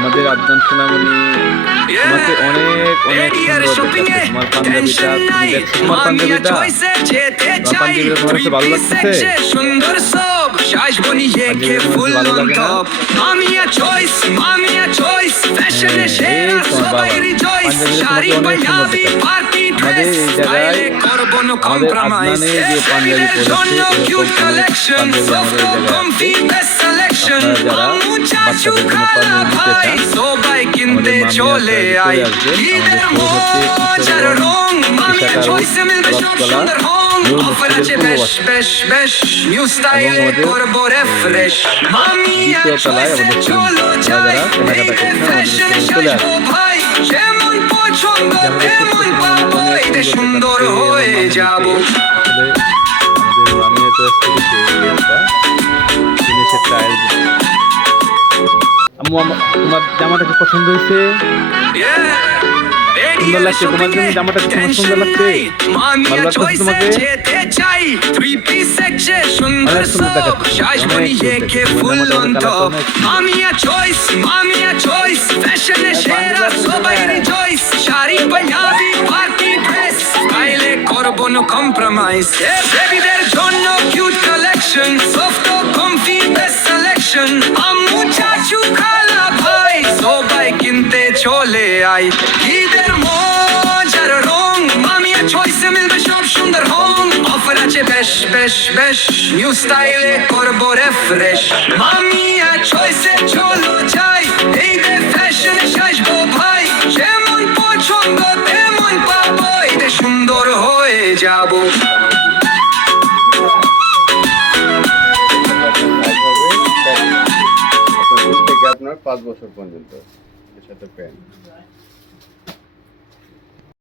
আমাদের আদনান সোনামণি তোমাকে অনেক অনেক তোমার পাঞ্জাবিটা তুমি দেখছ তোমার পাঞ্জাবিটা। পাঞ্জাবিটা তোমার কাছে ভালো লাগতেছে? সুন্দর সব। শ্বাস বনিয়ে কে full on top Mamiya choice Mamiya choice ফ্যাশনে সেরা সবাই rejoice sari panjabi party dress স্টাইলে করব নো কম্প্রোমাইজ জন্য cute collection soft comfy best selection বাচ্চাদের জন্য খালা নিতে চান, সবাই কিনতে চলে। ঈদের আমাদের শো হচ্ছে কিশোরগঞ্জ, রথতলা, অফার মসজিদের পূর্ব বেশ পাশে। নিউ স্টাইলে আমাদের দ্বিতীয় তলায় যারা কেনাকাটা করছেন, চলে সুন্দর হয়ে যাব। আমাদের থেকে সেই জিনিসের আমা- তোমার জামাটা কি পছন্দ হয়েছে? সুন্দর লাগছে তোমার জন্য জামাটা কি সুন্দর লাগছে? ভালো লাগছে তোমাকে? সুন্দর বেবিদের জন্য cute collection soft comfy best selection আম্মু চাচু চলে আই। ঈদের মজার রং মামিয়া চয়েসে মিলবে সব সুন্দর রং। অফার আছে বেশ বেশ বেশ নিউ স্টাইলে করব রেফ্রেশ মামিয়া চয়েসে চলো যাই ঈদের ফ্যাশনে সাজবো ভাই। যেমন পছন্দ, তেমন পাবো, ঈদে সুন্দর হয়ে যাব। পাঁচ বছর পর্যন্ত। Siya to pen.